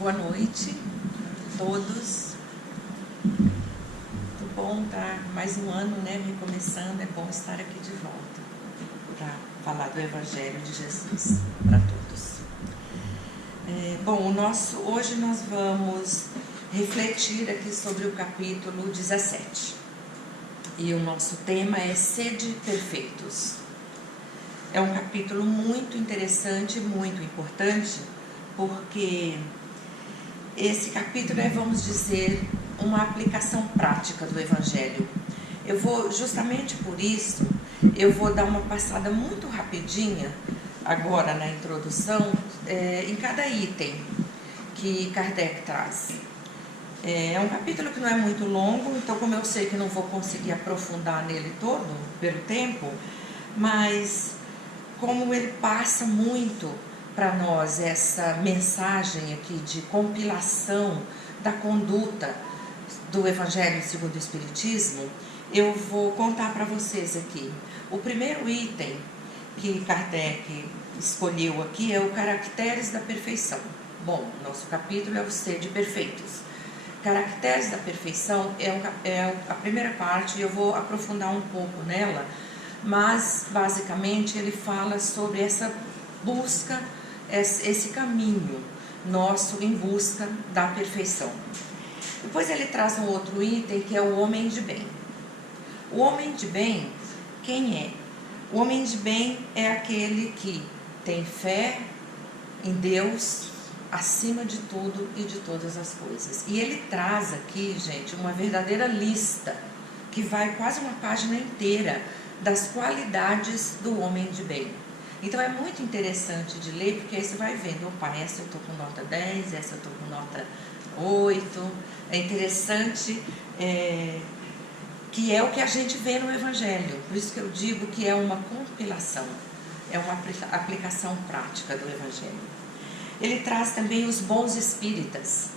Boa noite a todos. Muito bom estar mais um ano, recomeçando. É bom estar aqui de volta para falar do Evangelho de Jesus para todos. Hoje nós vamos refletir aqui sobre o capítulo 17. E o nosso tema é Sede Perfeitos. É um capítulo muito interessante, muito importante, porque esse capítulo é, vamos dizer, uma aplicação prática do Evangelho. Justamente por isso, eu vou dar uma passada muito rapidinha, agora na introdução, em cada item que Kardec traz. É um capítulo que não é muito longo, então como eu sei que não vou conseguir aprofundar nele todo, pelo tempo, mas como ele passa muito para nós essa mensagem aqui de compilação da conduta do Evangelho segundo o Espiritismo, eu vou contar para vocês aqui. O primeiro item que Kardec escolheu aqui é o Caracteres da Perfeição. Bom, nosso capítulo é o Sede Perfeitos. Caracteres da Perfeição é a primeira parte e eu vou aprofundar um pouco nela, mas basicamente ele fala sobre essa busca, esse caminho nosso em busca da perfeição. Depois ele traz um outro item que é o homem de bem. O homem de bem, quem é? O homem de bem é aquele que tem fé em Deus acima de tudo e de todas as coisas. E ele traz aqui, gente, uma verdadeira lista que vai quase uma página inteira das qualidades do homem de bem. Então é muito interessante de ler, porque aí você vai vendo, opa, essa eu estou com nota 10, essa eu estou com nota 8. É interessante, que é o que a gente vê no Evangelho. Por isso que eu digo que é uma compilação, é uma aplicação prática do Evangelho. Ele traz também os bons espíritas,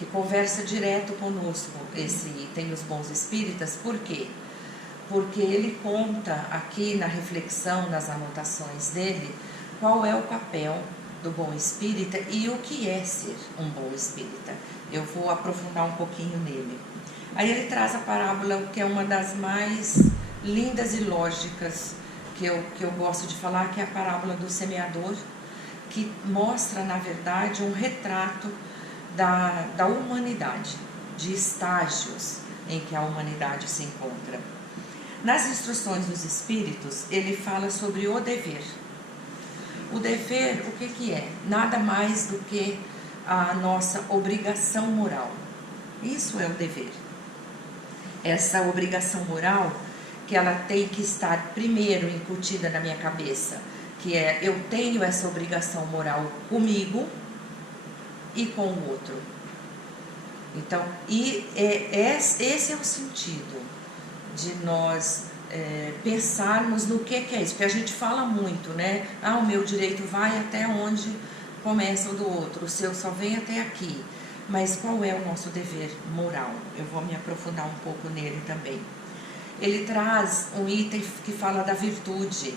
que conversa direto conosco, esse item, os bons espíritas. Por quê? Porque ele conta aqui na reflexão, nas anotações dele, qual é o papel do bom espírita e o que é ser um bom espírita. Eu vou aprofundar um pouquinho nele. Aí ele traz a parábola, que é uma das mais lindas e lógicas que eu gosto de falar, que é a parábola do semeador, que mostra, na verdade, um retrato da humanidade, de estágios em que a humanidade se encontra. Nas instruções dos Espíritos, ele fala sobre o dever. O dever, o que é? Nada mais do que a nossa obrigação moral. Isso é o dever. Essa obrigação moral, que ela tem que estar primeiro incutida na minha cabeça, que é, eu tenho essa obrigação moral comigo e com o outro. Então, esse é o sentido de nós pensarmos no que é isso, porque a gente fala muito, né? O meu direito vai até onde começa o do outro, o seu só vem até aqui. Mas qual é o nosso dever moral? Eu vou me aprofundar um pouco nele também. Ele traz um item que fala da virtude,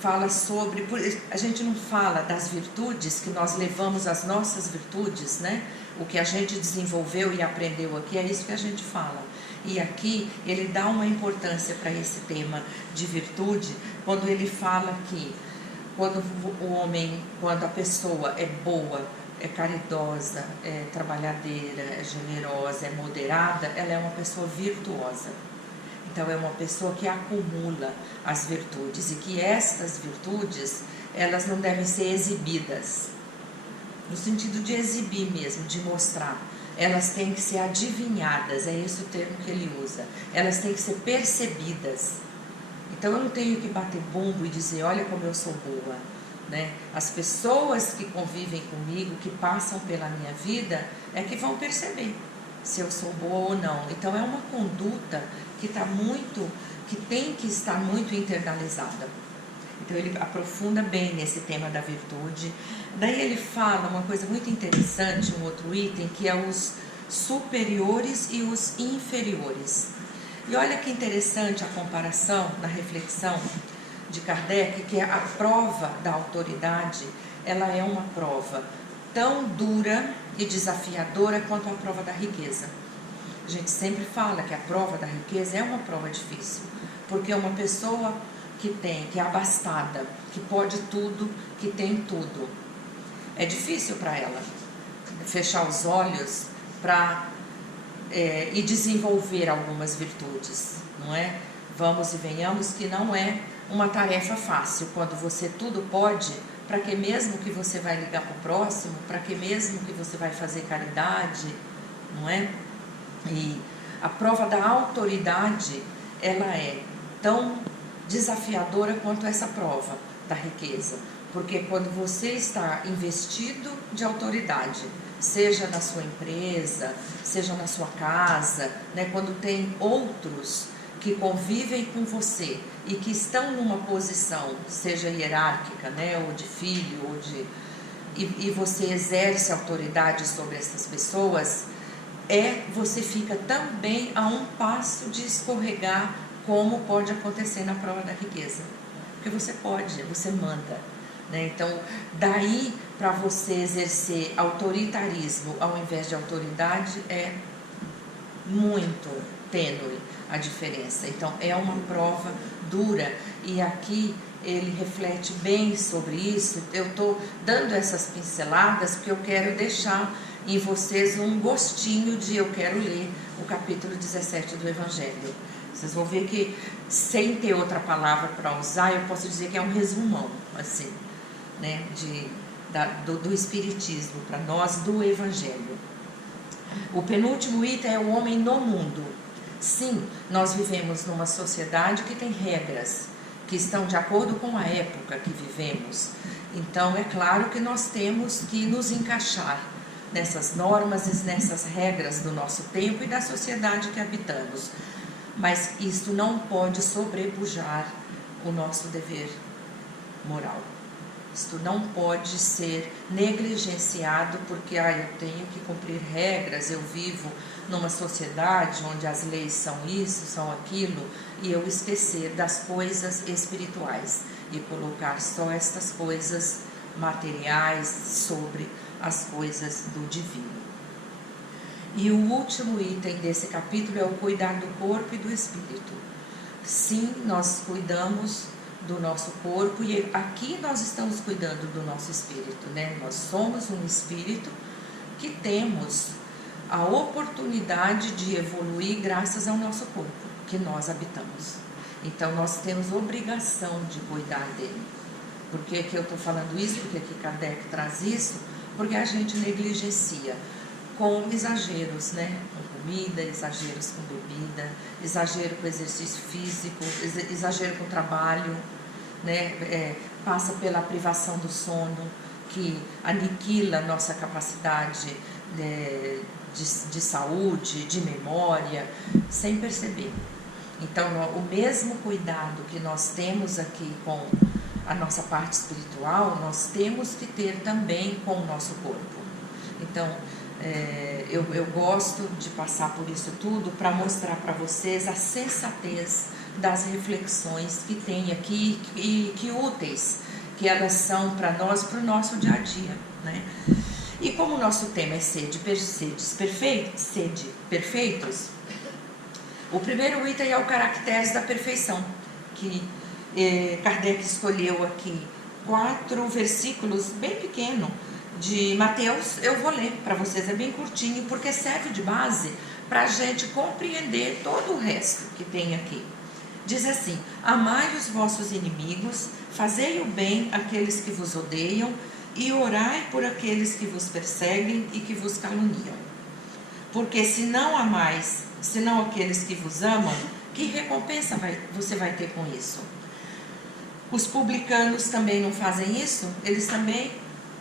fala sobre, a gente não fala das virtudes, que nós levamos as nossas virtudes, né? O que a gente desenvolveu e aprendeu aqui, é isso que a gente fala. E aqui ele dá uma importância para esse tema de virtude, quando ele fala que quando a pessoa é boa, é caridosa, é trabalhadeira, é generosa, é moderada, ela é uma pessoa virtuosa. Então é uma pessoa que acumula as virtudes e que estas virtudes, elas não devem ser exibidas, no sentido de exibir mesmo, de mostrar. Elas têm que ser adivinhadas, é esse o termo que ele usa. Elas têm que ser percebidas. Então eu não tenho que bater bumbo e dizer, olha como eu sou boa, né? As pessoas que convivem comigo, que passam pela minha vida, é que vão perceber se eu sou boa ou não. Então é uma conduta que tem que estar muito internalizada. Então ele aprofunda bem nesse tema da virtude. Daí ele fala uma coisa muito interessante, um outro item, que é os superiores e os inferiores. E olha que interessante a comparação na reflexão de Kardec, que a prova da autoridade, ela é uma prova tão dura e desafiadora quanto a prova da riqueza. A gente sempre fala que a prova da riqueza é uma prova difícil, porque uma pessoa que é abastada, que pode tudo, que tem tudo, é difícil para ela fechar os olhos e desenvolver algumas virtudes, não é? Vamos e venhamos que não é uma tarefa fácil quando você tudo pode. Para que mesmo que você vai ligar para o próximo, para que mesmo que você vai fazer caridade, não é? E a prova da autoridade, ela é tão desafiadora quanto essa prova da riqueza, porque quando você está investido de autoridade, seja na sua empresa, seja na sua casa, né? Quando tem outros que convivem com você e que estão numa posição, seja hierárquica, né, ou de filho, e você exerce autoridade sobre essas pessoas, você fica também a um passo de escorregar, como pode acontecer na prova da riqueza. Porque você pode, você manda, né? Então, daí para você exercer autoritarismo ao invés de autoridade, é muito tênue a diferença. Então é uma prova dura, e aqui ele reflete bem sobre isso. Eu estou dando essas pinceladas porque eu quero deixar em vocês um gostinho eu quero ler o capítulo 17 do Evangelho. Vocês vão ver que, sem ter outra palavra para usar, eu posso dizer que é um resumão, assim, né, do Espiritismo para nós, do Evangelho. O penúltimo item é o homem no mundo. Sim, nós vivemos numa sociedade que tem regras que estão de acordo com a época que vivemos. Então, é claro que nós temos que nos encaixar nessas normas e nessas regras do nosso tempo e da sociedade que habitamos. Mas isto não pode sobrepujar o nosso dever moral. Isto não pode ser negligenciado porque eu tenho que cumprir regras, eu vivo numa sociedade onde as leis são isso, são aquilo, e eu esquecer das coisas espirituais e colocar só estas coisas materiais sobre as coisas do divino. E o último item desse capítulo é o cuidar do corpo e do espírito. Sim, nós cuidamos do nosso corpo, e aqui nós estamos cuidando do nosso espírito, né? Nós somos um espírito que temos a oportunidade de evoluir graças ao nosso corpo que nós habitamos. Então nós temos obrigação de cuidar dele. Por que eu estou falando isso? Porque aqui Kardec traz isso, porque a gente negligencia com exageros, né? Com comida, exageros com bebida, exagero com exercício físico, exagero com trabalho, né? Passa pela privação do sono, que aniquila a nossa capacidade de saúde, de memória, sem perceber. Então, o mesmo cuidado que nós temos aqui com a nossa parte espiritual, nós temos que ter também com o nosso corpo. Então, eu gosto de passar por isso tudo para mostrar para vocês a sensatez das reflexões que tem aqui e que úteis, que elas são para nós, para o nosso dia a dia, né? E como o nosso tema é sede perfeitos, o primeiro item é o caracteres da perfeição, que Kardec escolheu aqui 4 versículos bem pequenos de Mateus. Eu vou ler para vocês, é bem curtinho, porque serve de base para a gente compreender todo o resto que tem aqui. Diz assim: amai os vossos inimigos, fazei o bem àqueles que vos odeiam, e orai por aqueles que vos perseguem e que vos caluniam. Porque se não amais, senão aqueles que vos amam, que recompensa você vai ter com isso? Os publicanos também não fazem isso? Eles também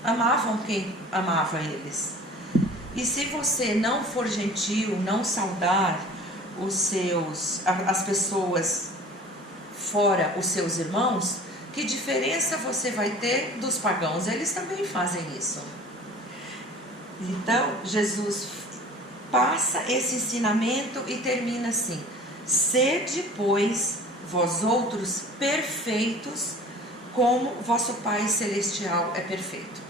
amavam quem amava eles. E se você não for gentil, não saudar as pessoas fora os seus irmãos, que diferença você vai ter dos pagãos? Eles também fazem isso. Então, Jesus passa esse ensinamento e termina assim: sede, pois, vós outros perfeitos, como vosso Pai Celestial é perfeito.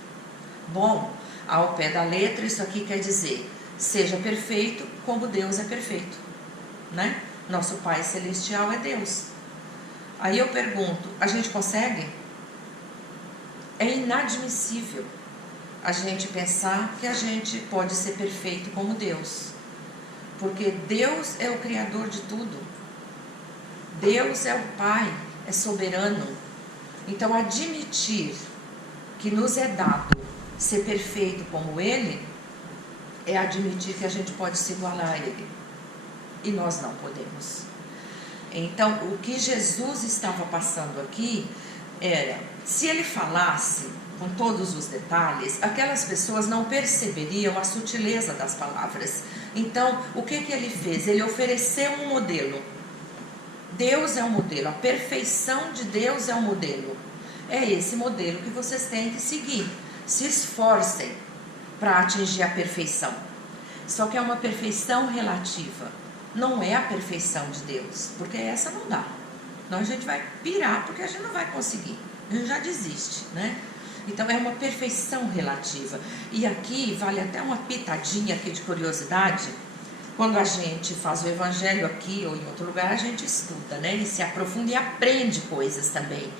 Bom, Ao pé da letra, isso aqui quer dizer: seja perfeito como Deus é perfeito, né? Nosso Pai Celestial é Deus. Aí eu pergunto, a gente consegue? É inadmissível a gente pensar que a gente pode ser perfeito como Deus, porque Deus é o Criador de tudo. Deus é o Pai, é soberano. Então, admitir que nos é dado ser perfeito como Ele, é admitir que a gente pode se igualar a Ele. E nós não podemos. Então, o que Jesus estava passando aqui era, se Ele falasse com todos os detalhes, aquelas pessoas não perceberiam a sutileza das palavras. Então, o que Ele fez? Ele ofereceu um modelo. Deus é um modelo, a perfeição de Deus é um modelo. É esse modelo que vocês têm que seguir. Se esforcem para atingir a perfeição. Só que é uma perfeição relativa. Não é a perfeição de Deus, porque essa não dá. Então a gente vai pirar, porque a gente não vai conseguir. A gente já desiste, né? Então é uma perfeição relativa. E aqui vale até uma pitadinha aqui de curiosidade. Quando a gente faz o evangelho aqui ou em outro lugar, a gente estuda, né? E se aprofunda e aprende coisas também.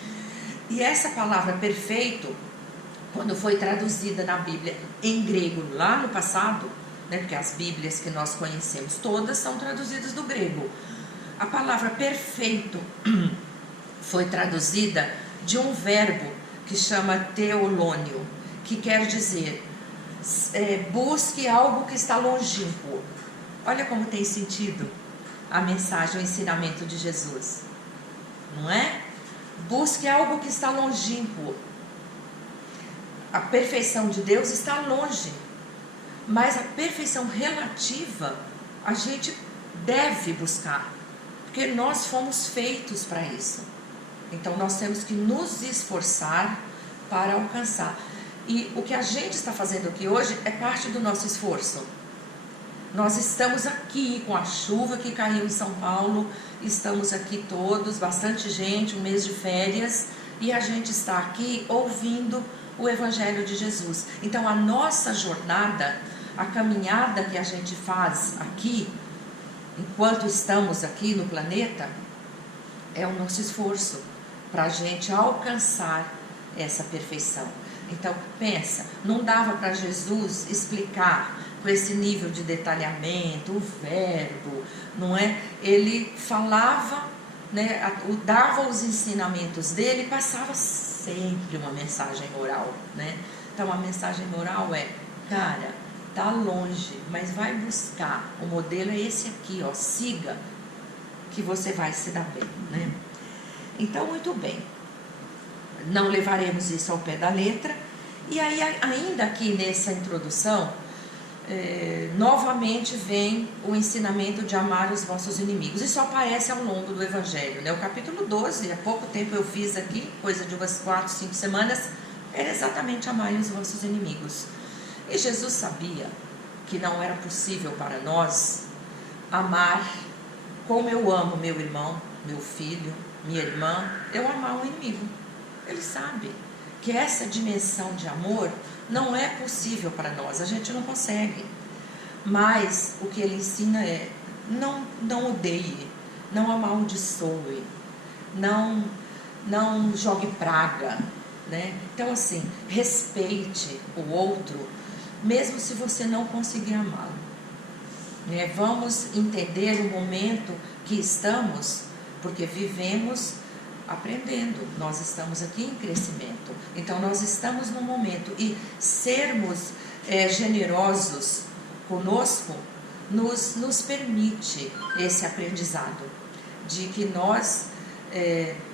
E essa palavra perfeito, quando foi traduzida na Bíblia em grego lá no passado, né? Porque as Bíblias que nós conhecemos todas são traduzidas do grego. A palavra perfeito foi traduzida de um verbo que chama teolônio, que quer dizer busque algo que está longínquo. Olha como tem sentido a mensagem, o ensinamento de Jesus, não é? Busque algo que está longínquo. A perfeição de Deus está longe, mas a perfeição relativa a gente deve buscar, porque nós fomos feitos para isso. Então nós temos que nos esforçar para alcançar. E o que a gente está fazendo aqui hoje é parte do nosso esforço. Nós estamos aqui com a chuva que caiu em São Paulo, estamos aqui todos, bastante gente, um mês de férias, e a gente está aqui ouvindo o Evangelho de Jesus. Então a nossa jornada, a caminhada que a gente faz aqui, enquanto estamos aqui no planeta, é o nosso esforço para a gente alcançar essa perfeição. Então pensa, não dava para Jesus explicar com esse nível de detalhamento, o verbo, não é? Ele falava, né, dava os ensinamentos dele e passava sempre uma mensagem moral, né? Então a mensagem moral é, cara, tá longe, mas vai buscar, o modelo é esse aqui, ó, siga, que você vai se dar bem, né? Então, muito bem, não levaremos isso ao pé da letra. E aí, ainda aqui nessa introdução, novamente vem o ensinamento de amar os vossos inimigos. Isso aparece ao longo do Evangelho, né? O capítulo 12, há pouco tempo eu fiz aqui, coisa de umas 4, 5 semanas, era exatamente amar os vossos inimigos. E Jesus sabia que não era possível para nós amar como eu amo meu irmão, meu filho, minha irmã, eu amar um inimigo. Ele sabe que essa dimensão de amor não é possível para nós, a gente não consegue. Mas o que ele ensina é, não odeie, não amaldiçoe, não jogue praga, né? Então assim, respeite o outro, mesmo se você não conseguir amá-lo, né? Vamos entender o momento que estamos, porque vivemos aprendendo, nós estamos aqui em crescimento, então nós estamos no momento, e sermos generosos conosco nos permite esse aprendizado, de que nós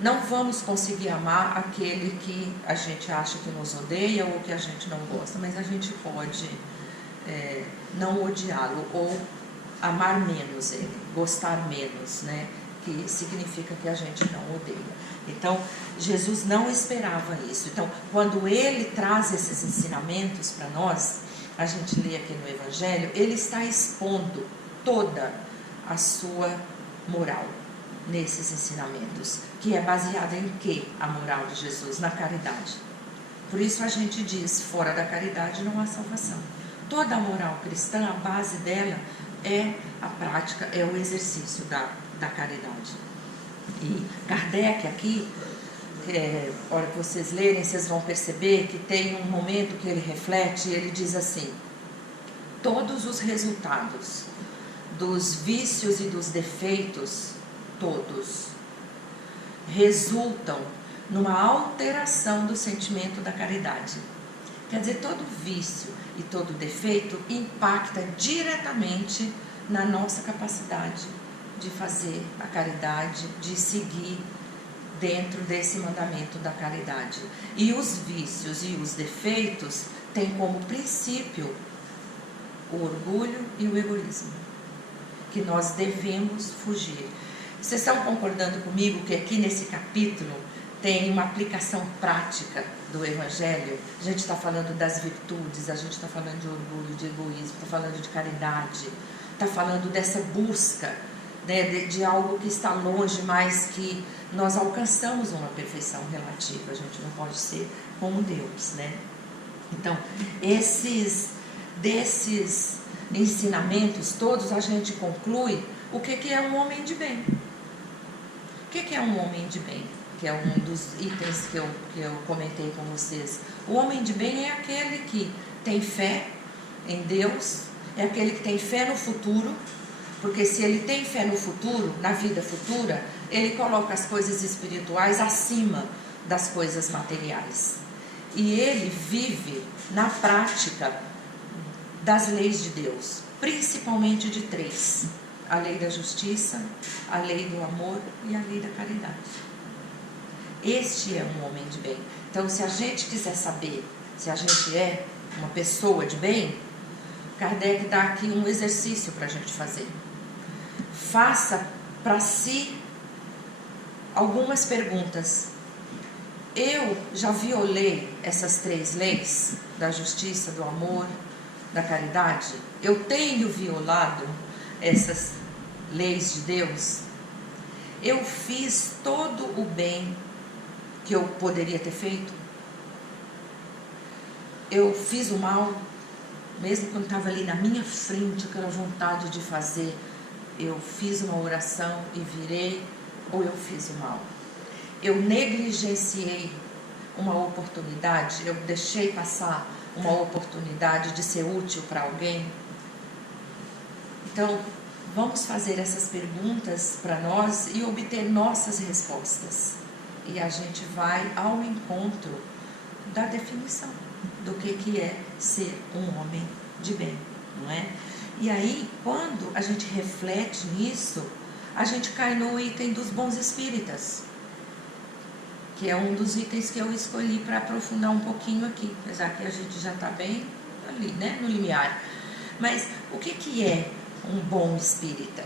não vamos conseguir amar aquele que a gente acha que nos odeia ou que a gente não gosta, mas a gente pode não odiá-lo ou amar menos ele, gostar menos, né? Que significa que a gente não odeia. Então, Jesus não esperava isso. Então, quando ele traz esses ensinamentos para nós, a gente lê aqui no Evangelho, ele está expondo toda a sua moral nesses ensinamentos, que é baseada em quê? A moral de Jesus? Na caridade. Por isso a gente diz, fora da caridade não há salvação. Toda a moral cristã, a base dela é a prática, é o exercício da caridade. E Kardec aqui, a hora que vocês lerem, vocês vão perceber que tem um momento que ele reflete e ele diz assim: todos os resultados dos vícios e dos defeitos, todos, resultam numa alteração do sentimento da caridade. Quer dizer, todo vício e todo defeito impacta diretamente na nossa capacidade de fazer a caridade, de seguir dentro desse mandamento da caridade. E os vícios e os defeitos têm como princípio o orgulho e o egoísmo, que nós devemos fugir. Vocês estão concordando comigo que aqui nesse capítulo tem uma aplicação prática do Evangelho? A gente está falando das virtudes, a gente está falando de orgulho, de egoísmo, está falando de caridade, está falando dessa busca, né, de algo que está longe, mas que nós alcançamos uma perfeição relativa. A gente não pode ser como Deus, né? Então, desses ensinamentos todos, a gente conclui o que é um homem de bem. O que é um homem de bem? Que é um dos itens que eu comentei com vocês. O homem de bem é aquele que tem fé em Deus, é aquele que tem fé no futuro, porque se ele tem fé no futuro, na vida futura, ele coloca as coisas espirituais acima das coisas materiais. E ele vive na prática das leis de Deus, principalmente de 3: a lei da justiça, a lei do amor e a lei da caridade. Este é um homem de bem. Então, se a gente quiser saber se a gente é uma pessoa de bem, Kardec dá aqui um exercício para a gente fazer. Faça para si algumas perguntas. Eu já violei essas 3 leis da justiça, do amor, da caridade? Eu tenho violado essas leis de Deus? Eu fiz todo o bem que eu poderia ter feito? Eu fiz o mal, mesmo quando estava ali na minha frente, aquela vontade de fazer, eu fiz uma oração e virei, ou eu fiz o mal? Eu negligenciei uma oportunidade, eu deixei passar uma oportunidade de ser útil para alguém? Então, vamos fazer essas perguntas para nós e obter nossas respostas. E a gente vai ao encontro da definição do que é ser um homem de bem, não é? E aí, quando a gente reflete nisso, a gente cai no item dos bons espíritas, que é um dos itens que eu escolhi para aprofundar um pouquinho aqui, apesar que a gente já está bem ali, né, no limiar. Mas o que é um bom espírita?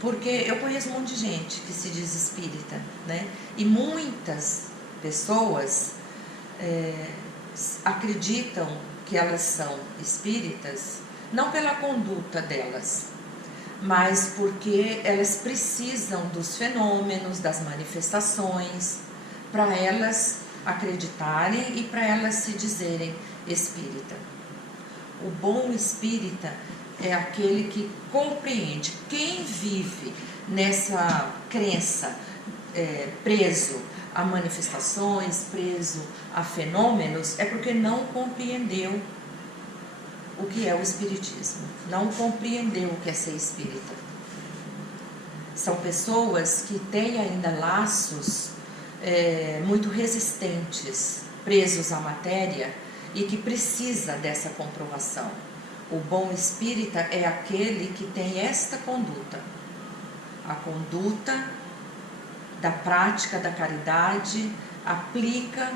Porque eu conheço um monte de gente que se diz espírita, né? E muitas pessoas acreditam que elas são espíritas, não pela conduta delas, mas porque elas precisam dos fenômenos, das manifestações, para elas acreditarem e para elas se dizerem espírita. O bom espírita é aquele que compreende. Quem vive nessa crença, preso a manifestações, preso a fenômenos, é porque não compreendeu o que é o espiritismo, não compreendeu o que é ser espírita. São pessoas que têm ainda laços muito resistentes, presos à matéria, e que precisa dessa comprovação. O bom espírita é aquele que tem esta conduta, a conduta da prática da caridade, aplica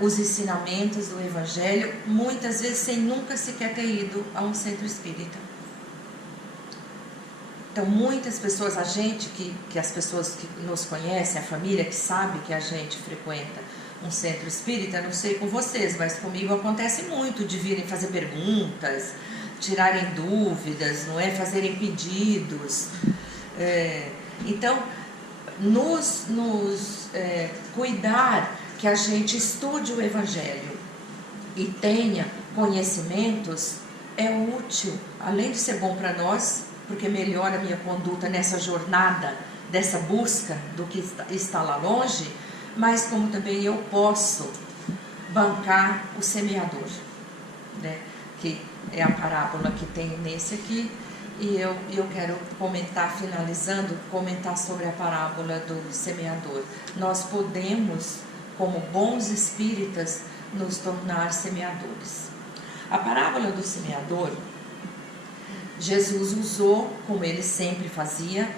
os ensinamentos do Evangelho, muitas vezes sem nunca sequer ter ido a um centro espírita. Então, muitas pessoas, a gente que as pessoas que nos conhecem, a família que sabe que a gente frequenta um centro espírita, não sei com vocês, mas comigo acontece muito de virem fazer perguntas, tirarem dúvidas, não é? Fazerem pedidos. Então, cuidar que a gente estude o Evangelho e tenha conhecimentos é útil, além de ser bom para nós, porque melhora a minha conduta nessa jornada, dessa busca do que está lá longe, mas como também eu posso bancar o semeador, né? Que é a parábola que tem nesse aqui, e eu quero comentar, finalizando, comentar sobre a parábola do semeador. Nós podemos, como bons espíritas, nos tornar semeadores. A parábola do semeador, Jesus usou, como ele sempre fazia,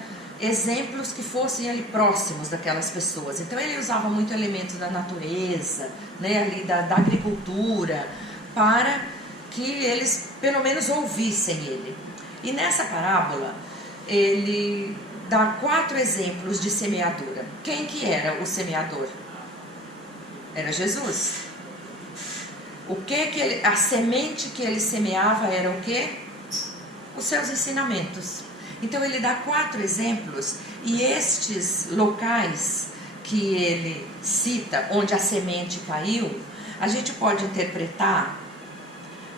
exemplos que fossem ali próximos daquelas pessoas. Então ele usava muito elementos da natureza, né, ali da agricultura, para que eles pelo menos ouvissem ele. E nessa parábola ele dá 4 exemplos de semeadura. Quem que era o semeador? Era Jesus. A semente que ele semeava era o quê? Os seus ensinamentos. Então ele dá 4 exemplos, e estes locais que ele cita, onde a semente caiu, a gente pode interpretar,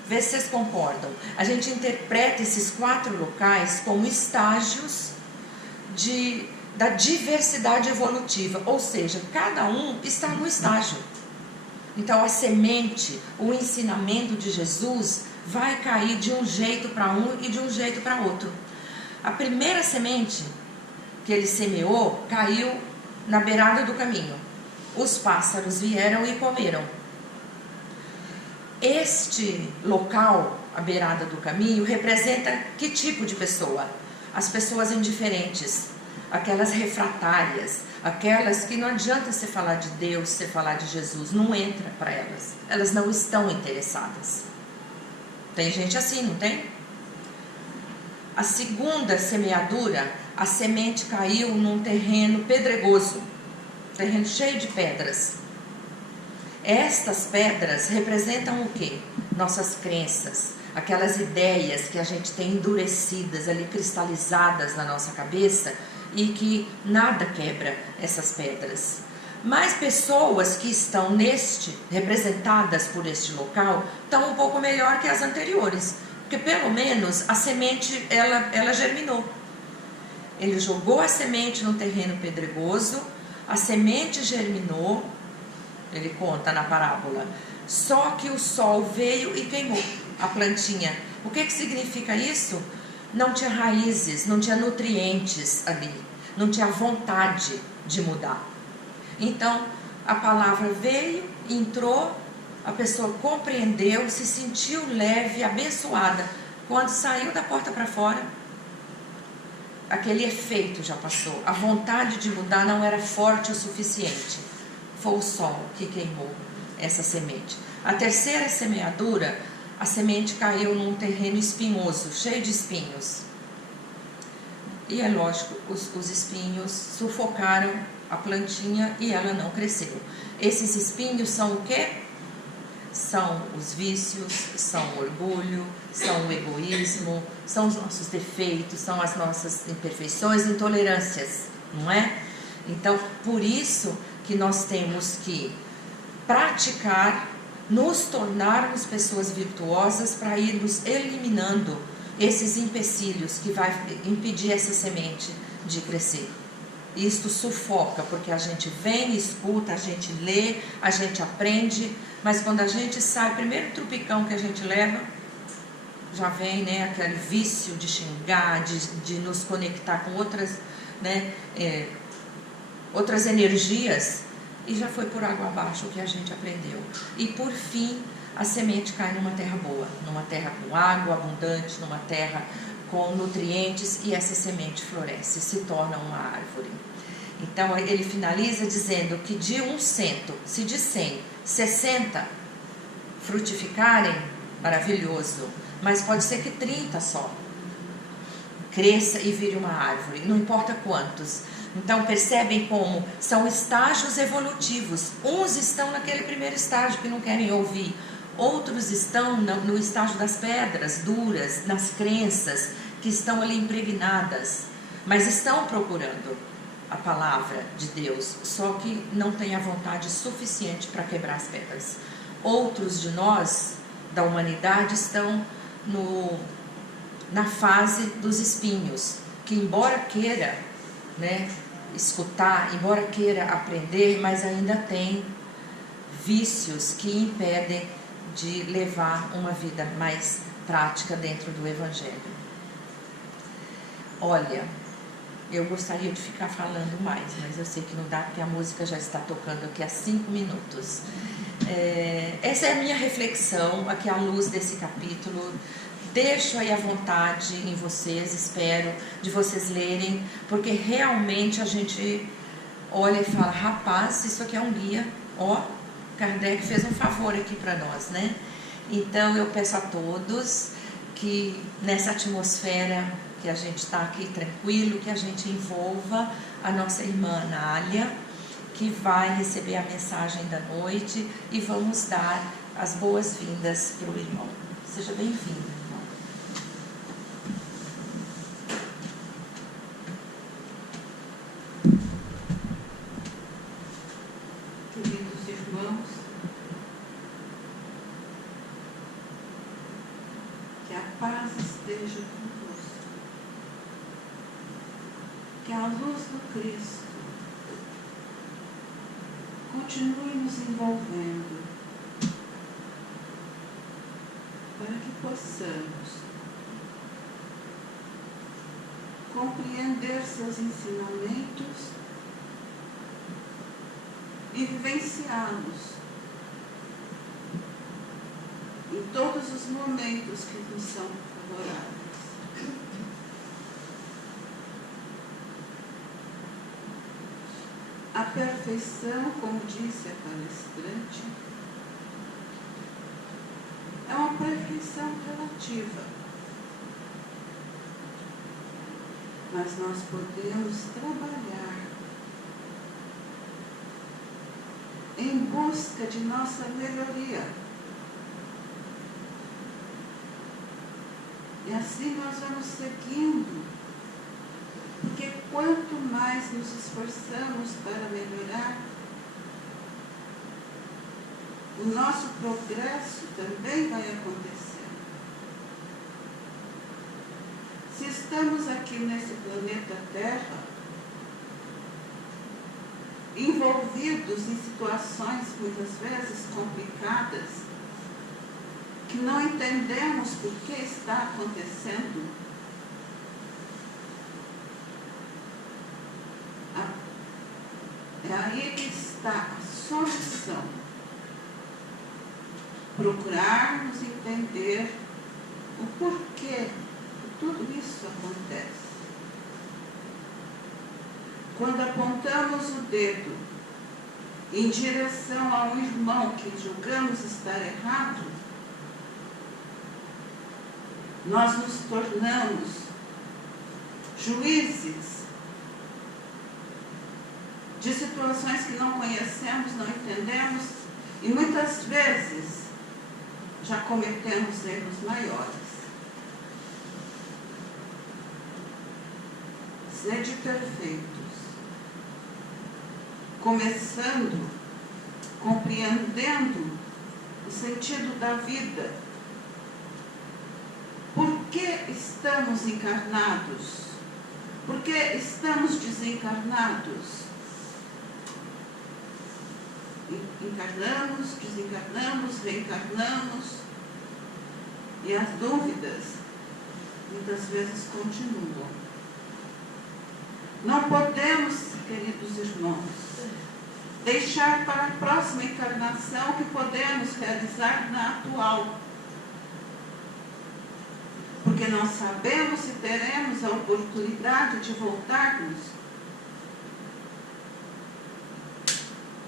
vê se vocês concordam, a gente interpreta esses 4 locais como estágios da diversidade evolutiva, ou seja, cada um está no estágio. Então a semente, o ensinamento de Jesus vai cair de um jeito para um e de um jeito para outro. A primeira semente que ele semeou caiu na beirada do caminho. Os pássaros vieram e comeram. Este local, a beirada do caminho, representa que tipo de pessoa? As pessoas indiferentes, aquelas refratárias, aquelas que não adianta você falar de Deus, você falar de Jesus, não entra para elas. Elas não estão interessadas. Tem gente assim, não tem? A segunda semeadura, a semente caiu num terreno pedregoso, terreno cheio de pedras. Estas pedras representam o quê? Nossas crenças, aquelas ideias que a gente tem endurecidas ali, cristalizadas na nossa cabeça, e que nada quebra essas pedras. Mas pessoas que estão representadas por este local, estão um pouco melhor que as anteriores, porque pelo menos a semente, ela germinou. Ele jogou a semente no terreno pedregoso, a semente germinou, ele conta na parábola, só que o sol veio e queimou a plantinha. O que significa isso? Não tinha raízes, não tinha nutrientes ali, não tinha vontade de mudar. Então a palavra veio, entrou, a pessoa compreendeu, se sentiu leve, abençoada. Quando saiu da porta para fora, aquele efeito já passou. A vontade de mudar não era forte o suficiente. Foi o sol que queimou essa semente. A terceira semeadura, a semente caiu num terreno espinhoso, cheio de espinhos. E é lógico, os espinhos sufocaram a plantinha e ela não cresceu. Esses espinhos são o quê? São os vícios, são o orgulho, são o egoísmo, são os nossos defeitos, são as nossas imperfeições, intolerâncias, não é? Então, por isso que nós temos que praticar, nos tornarmos pessoas virtuosas para irmos eliminando esses empecilhos que vai impedir essa semente de crescer. Isto sufoca, porque a gente vem, escuta, a gente lê, a gente aprende, mas quando a gente sai, primeiro trupicão que a gente leva, já vem, né, aquele vício de xingar, de nos conectar com outras, né, outras energias, e já foi por água abaixo o que a gente aprendeu. E por fim, a semente cai numa terra boa, numa terra com água abundante, numa terra com nutrientes, e essa semente floresce, se torna uma árvore. Então ele finaliza dizendo que de 100, se de 100, 60 frutificarem, maravilhoso, mas pode ser que 30 só cresça e vire uma árvore, não importa quantos. Então percebem como são estágios evolutivos. Uns estão naquele primeiro estágio que não querem ouvir, outros estão no estágio das pedras duras, nas crenças que estão ali impregnadas, mas estão procurando. a palavra de Deus, só que não tem a vontade suficiente para quebrar as pedras. Outros de nós, da humanidade, estão na fase dos espinhos, que embora queira, né, escutar, embora queira aprender, mas ainda tem vícios que impedem de levar uma vida mais prática dentro do Evangelho. Olha, eu gostaria de ficar falando mais, mas eu sei que não dá, porque a música já está tocando aqui há 5 minutos. Essa é a minha reflexão aqui à luz desse capítulo. Deixo aí à vontade em vocês, espero de vocês lerem, porque realmente a gente olha e fala, rapaz, isso aqui é um guia, ó, Kardec fez um favor aqui para nós, né? Então eu peço a todos que nessa atmosfera que a gente está aqui tranquilo, que a gente envolva a nossa irmã Nália, que vai receber a mensagem da noite, e vamos dar as boas-vindas para o irmão. Seja bem-vindo. Queridos irmãos, que a paz esteja convosco, que a luz do Cristo continue nos envolvendo, para que possamos compreender seus ensinamentos e vivenciá-los em todos os momentos que nos são favoráveis. A perfeição, como disse a palestrante, é uma perfeição relativa. Mas nós podemos trabalhar em busca de nossa melhoria. E assim nós vamos seguindo. Porque quanto mais nos esforçamos para melhorar, o nosso progresso também vai acontecendo. Se estamos aqui nesse planeta Terra, envolvidos em situações muitas vezes complicadas, que não entendemos por que está acontecendo, é aí que está a solução. Procurarmos entender o porquê de tudo isso acontece. Quando apontamos o dedo em direção a um irmão que julgamos estar errado, nós nos tornamos juízes de situações que não conhecemos, não entendemos, e muitas vezes já cometemos erros maiores. Sede perfeitos, começando, compreendendo o sentido da vida. Por que estamos encarnados? Por que estamos desencarnados? Encarnamos, desencarnamos, reencarnamos, e as dúvidas muitas vezes continuam. Não podemos, queridos irmãos, deixar para a próxima encarnação o que podemos realizar na atual, porque não sabemos se teremos a oportunidade de voltarmos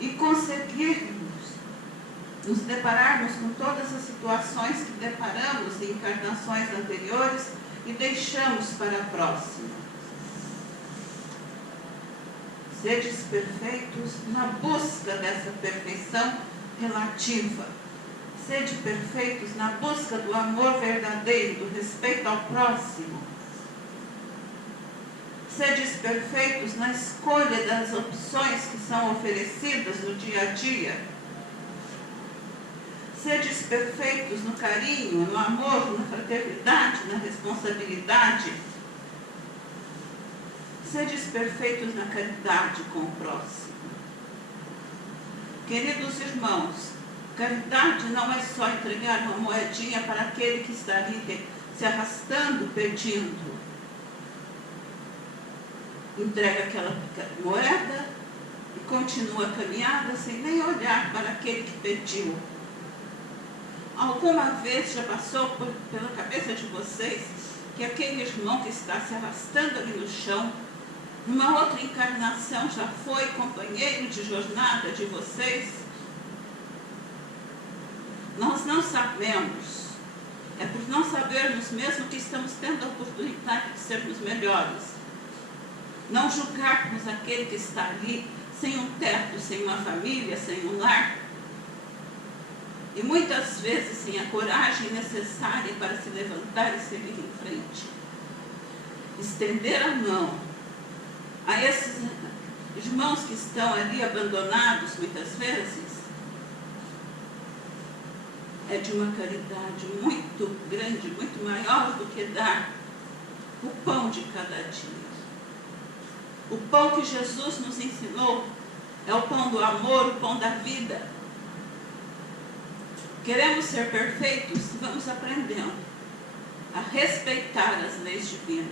e conseguirmos nos depararmos com todas as situações que deparamos em encarnações anteriores e deixamos para a próxima. Sedes perfeitos na busca dessa perfeição relativa. Sede perfeitos na busca do amor verdadeiro, do respeito ao próximo. Sedes perfeitos na escolha das opções que são oferecidas no dia a dia. Sedes perfeitos no carinho, no amor, na fraternidade, na responsabilidade. Sedes perfeitos na caridade com o próximo. Queridos irmãos, caridade não é só entregar uma moedinha para aquele que está ali se arrastando, pedindo. Entrega aquela moeda e continua a caminhada sem nem olhar para aquele que pediu. Alguma vez já passou pela cabeça de vocês que aquele irmão que está se arrastando ali no chão, numa outra encarnação já foi companheiro de jornada de vocês? Nós não sabemos. É por não sabermos mesmo que estamos tendo a oportunidade de sermos melhores. Não julgarmos aquele que está ali sem um teto, sem uma família, sem um lar. E muitas vezes sem a coragem necessária para se levantar e seguir em frente. Estender a mão a esses irmãos que estão ali abandonados muitas vezes é de uma caridade muito grande, muito maior do que dar o pão de cada dia. O pão que Jesus nos ensinou é o pão do amor, o pão da vida. Queremos ser perfeitos? Vamos aprendendo a respeitar as leis divinas.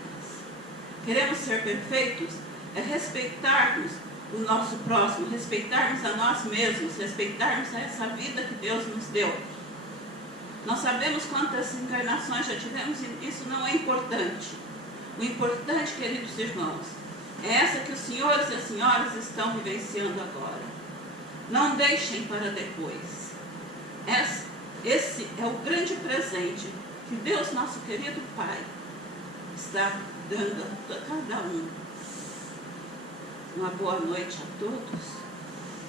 Queremos ser perfeitos? É respeitarmos o nosso próximo, respeitarmos a nós mesmos, respeitarmos essa vida que Deus nos deu. Nós sabemos quantas encarnações já tivemos e isso não é importante. O importante, queridos irmãos, é essa que os senhores e as senhoras estão vivenciando agora. Não deixem para depois. Esse é o grande presente que Deus, nosso querido Pai, está dando a cada um. Uma boa noite a todos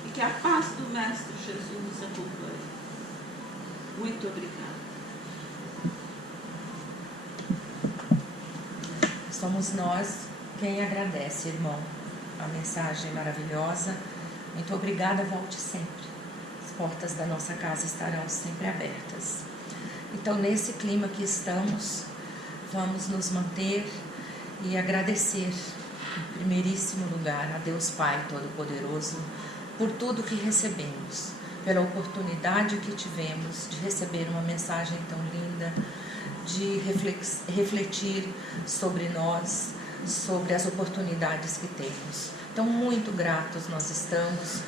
e que a paz do Mestre Jesus nos acompanhe. Muito obrigada. Somos nós quem agradece, irmão, a mensagem maravilhosa. Muito obrigada, volte sempre. As portas da nossa casa estarão sempre abertas. Então, nesse clima que estamos, vamos nos manter e agradecer, em primeiríssimo lugar, a Deus Pai Todo-Poderoso, por tudo que recebemos, pela oportunidade que tivemos de receber uma mensagem tão linda, de refletir sobre nós, sobre as oportunidades que temos. Então, muito gratos nós estamos.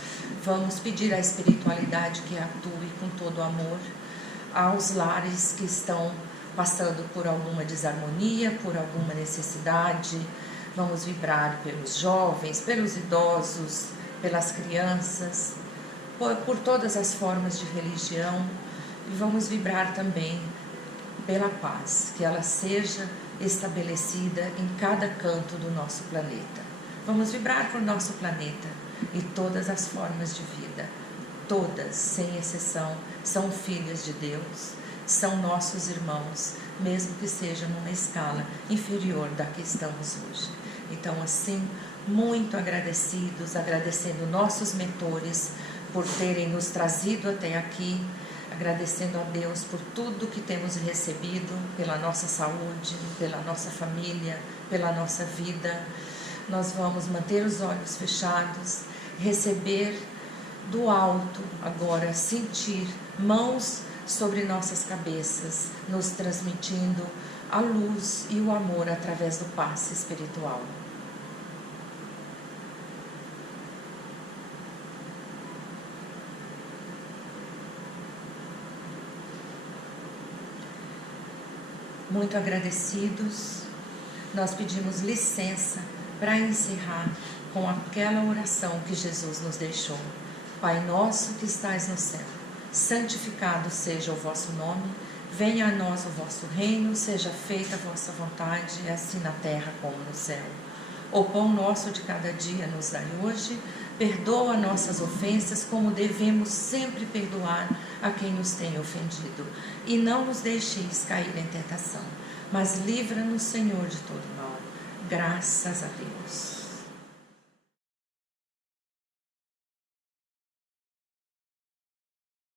Vamos pedir à espiritualidade que atue com todo amor aos lares que estão passando por alguma desarmonia, por alguma necessidade. Vamos vibrar pelos jovens, pelos idosos, pelas crianças, por todas as formas de religião. E vamos vibrar também pela paz, que ela seja estabelecida em cada canto do nosso planeta. Vamos vibrar por nosso planeta e todas as formas de vida, todas, sem exceção, são filhas de Deus, são nossos irmãos, mesmo que seja numa escala inferior da que estamos hoje. Então, assim, muito agradecidos, agradecendo nossos mentores por terem nos trazido até aqui, agradecendo a Deus por tudo que temos recebido, pela nossa saúde, pela nossa família, pela nossa vida. Nós vamos manter os olhos fechados, receber do alto agora, sentir mãos sobre nossas cabeças, nos transmitindo a luz e o amor através do passe espiritual. Muito agradecidos, nós pedimos licença para encerrar com aquela oração que Jesus nos deixou. Pai nosso que estais no céu, santificado seja o vosso nome, venha a nós o vosso reino, seja feita a vossa vontade, assim na terra como no céu. O pão nosso de cada dia nos dai hoje, perdoa nossas ofensas como devemos sempre perdoar a quem nos tem ofendido. E não nos deixeis cair em tentação, mas livra-nos, Senhor, de todo mal. Graças a Deus.